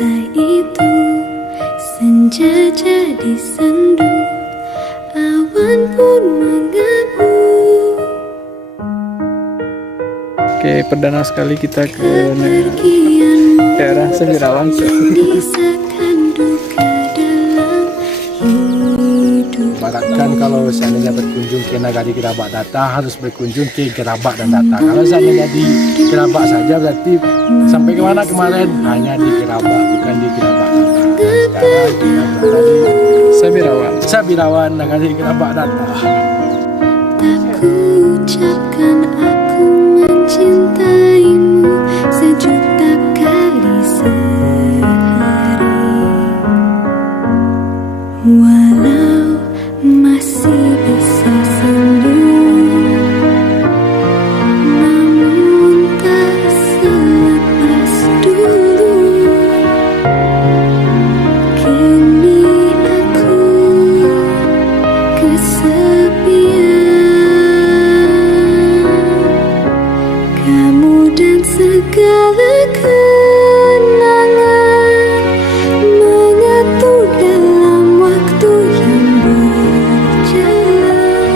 masa itu senja jadi sendu, awan pun mengabu. Oke, perdana sekali kita ke daerah Semirawan. Ibaratkan kalau seandainya berkunjung ke Nagari Gerabak Data harus berkunjung ke Gerabak dan Data. Kalau seandainya di Gerabak saja berarti sampai kemana kemarin hanya di Gerabak, bukan di Gerabak Data. Sekarang kita berada di Semirawan Nagari Gerabak Data. Tak kuucapkan aku mencintaimu sejuta kali sehari, walau masih bisa sendu, namun tak selepas dulu. Kini aku kesepian, kamu dan segala kenangan menyatu dalam waktu yang berjalan,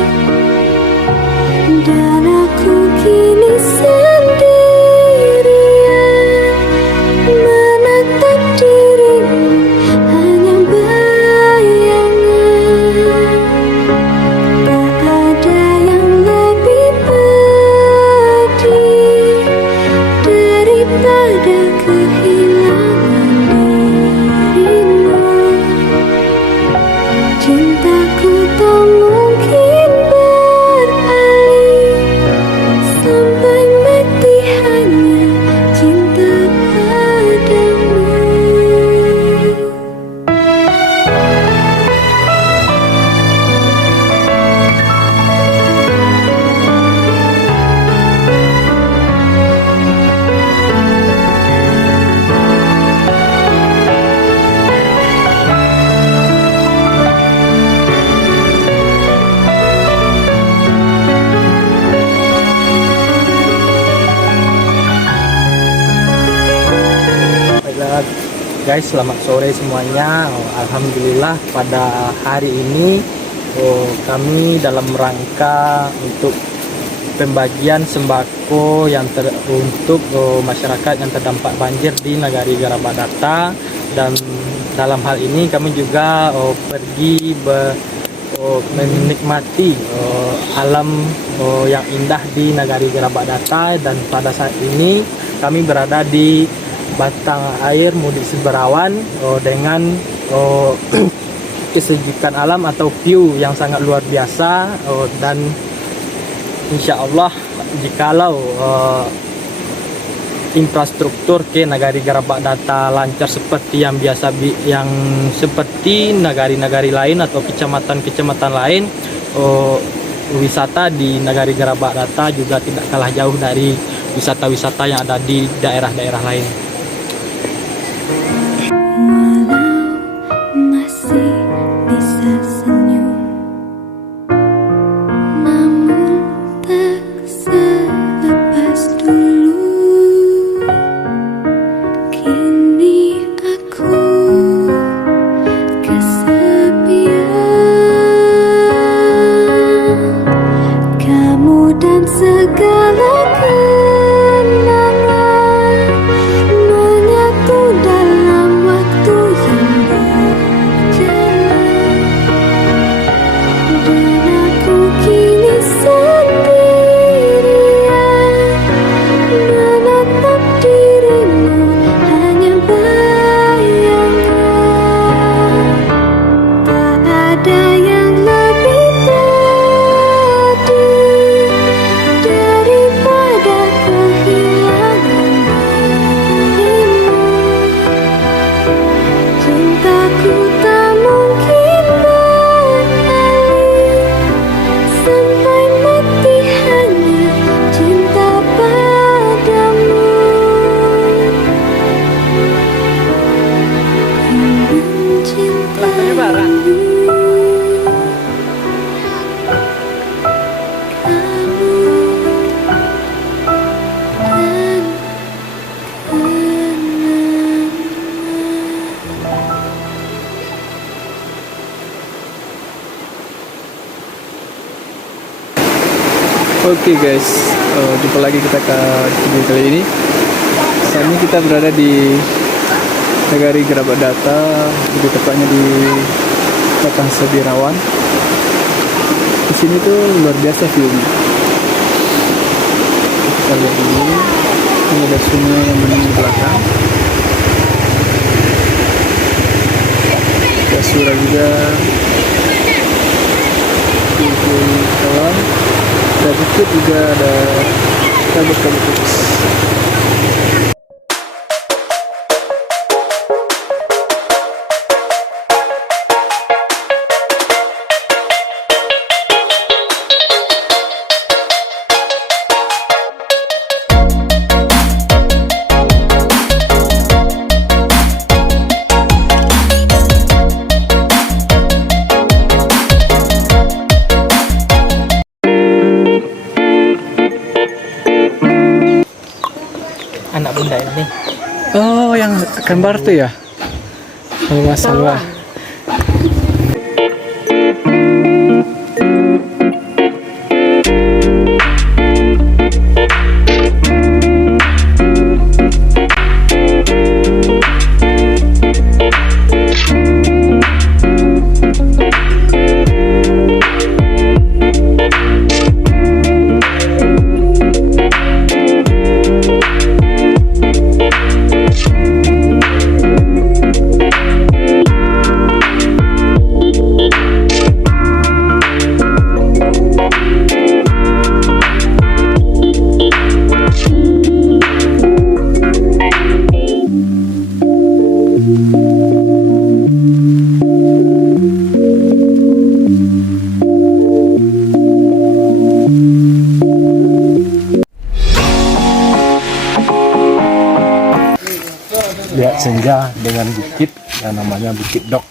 dan aku kini sendirian menatap dirimu, hanya bayangan. Tak ada yang lebih pedih daripada kehilangan dirimu. Cintaku tak mungkin beralih, sampai mati hanya cinta padamu. Baiklah guys, selamat sore semuanya. Alhamdulillah pada hari ini kami dalam rangka untuk pembagian sembako yang untuk masyarakat yang terdampak banjir di Nagari Gerabak Data, dan dalam hal ini kami juga pergi menikmati alam yang indah di Nagari Gerabak Data, dan pada saat ini kami berada di batang air Mudik Semirawan dengan kesejukan alam atau view yang sangat luar biasa, dan insya Allah jikalau infrastruktur ke Nagari Gerabak Data lancar seperti yang biasa yang seperti nagari-nagari lain atau kecamatan-kecamatan lain, wisata di Nagari Gerabak Data juga tidak kalah jauh dari wisata-wisata yang ada di daerah-daerah lain. Walau masih bisa senyum, namun tak selepas dulu. Kini aku kesepian, kamu dan segala kenangan menyatu dalam waktu yang berjalan, dan aku kini sendirian menatap dirimu, hanya bayangan. Tak ada yang lebih pedih Oke guys, jumpa lagi kita ke video kali ini. Saat ini kita berada di Negari Gerabat Data, lebih tepatnya di Kota Sebirawan. Di sini tuh luar biasa view-nya. Kita lihat dulu, ini ada sungai yang menang di belakang. Ada surau juga. Di kawan. Ada bukit juga, ada kabut-kabut tipis. Anak bunda ini. Oh, yang gambar tuh ya? Oh, masalah. Lihat senja dengan bukit yang namanya Bukit Dok.